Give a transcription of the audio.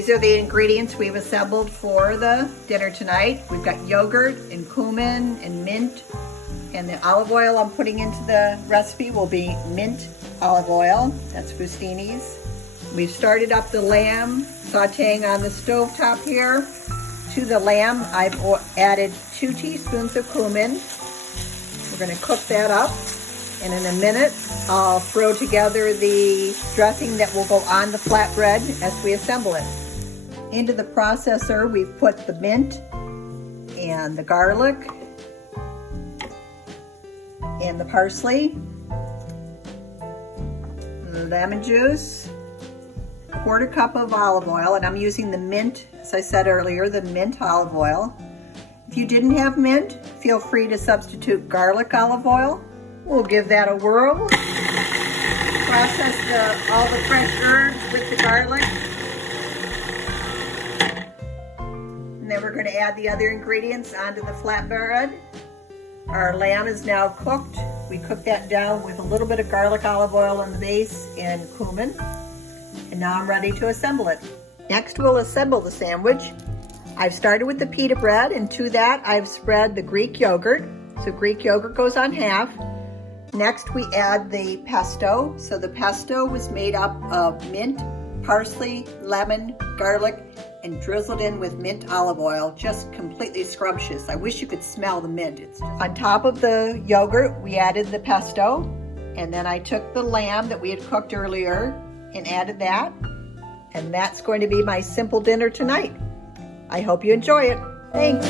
These are the ingredients we've assembled for the dinner tonight. We've got yogurt and cumin and mint, and the olive oil I'm putting into the recipe will be mint olive oil. That's Fustini's. We've started up the lamb, sauteing on the stovetop here. To the lamb, I've added 2 teaspoons of cumin. We're going to cook that up, and in a minute, I'll throw together the dressing that will go on the flatbread as we assemble it. Into the processor, we've put the mint and the garlic and the parsley, the lemon juice, 1/4 cup of olive oil, and I'm using the mint, as I said earlier, the mint olive oil. If you didn't have mint, feel free to substitute garlic olive oil. We'll give that a whirl. Process all the fresh herbs with the garlic. And then we're going to add the other ingredients onto the flatbread. Our lamb is now cooked. We cooked that down with a little bit of garlic olive oil on the base and cumin. And now I'm ready to assemble it. Next, we'll assemble the sandwich. I've started with the pita bread, and to that I've spread the Greek yogurt. So Greek yogurt goes on half. Next, we add the pesto. So the pesto was made up of mint, parsley, lemon, garlic, and drizzled in with mint olive oil. Just completely scrumptious. I wish you could smell the mint. On top of the yogurt, we added the pesto, and then I took the lamb that we had cooked earlier and added that, and that's going to be my simple dinner tonight. I hope you enjoy it. Thanks.